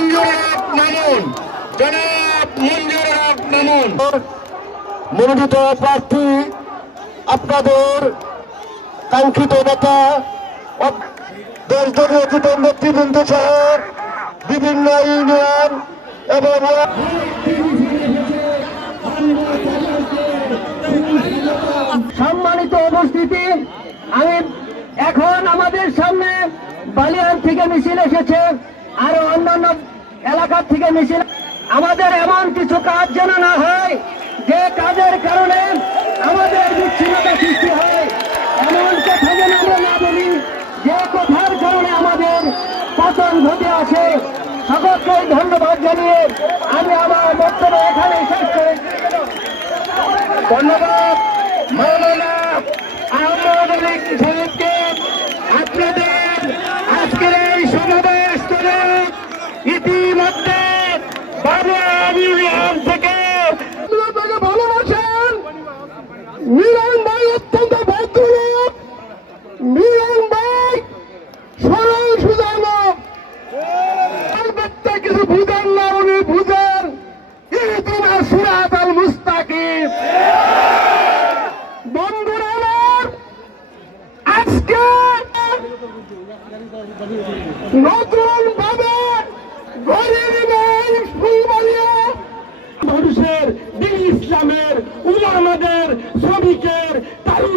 মঞ্জুর হক মামুন, জনাব মঞ্জুর হক মামুন। মনোনীত প্রার্থী আপনাদের কাঙ্ক্ষিত নেতা দেশ দলীয় জোটের নেতৃবৃন্দ সহ বিভিন্ন ইউনিয়ন এবং সম্মানিত উপস্থিতি, আমি এখন আমাদের সামনে বালিয়ান থেকে মিছিল এসেছে, আরো অন্যান্য এলাকার থেকে মিছিল। আমাদের এমন কিছু কাজ যেন না হয় যে কাজের কারণে আমাদের বিচ্ছিন্নতা সৃষ্টি হয়, এমন কথা যেন আমরা না বলি যে কথার কারণে আমাদের পতন ঘটে আসে। সকলকে ধন্যবাদ জানিয়ে আমি আমার বক্তব্য এখানে শেষ করি। ধন্যবাদ মাওলানা আহমদ আলী সাহেবকে। আপনাদের আজকের এই সমাবেশ থেকে ইতিমধ্যে বাবুয়ান ইউনিয়ন থেকে ভালোবাসেন মিলন ভাই, অত্যন্ত ভদ্রলোক। মিলন ভাই সরল সুজা লোক, কিছু বুঝেন না, উনি বুঝেন ইহদিনা সিরাতাল মুস্তাকিম। বন্ধুরা আমার, আজকে নতুন ভাবে মানুষের দিন ইসলামের উলামাদের শ্রমিকের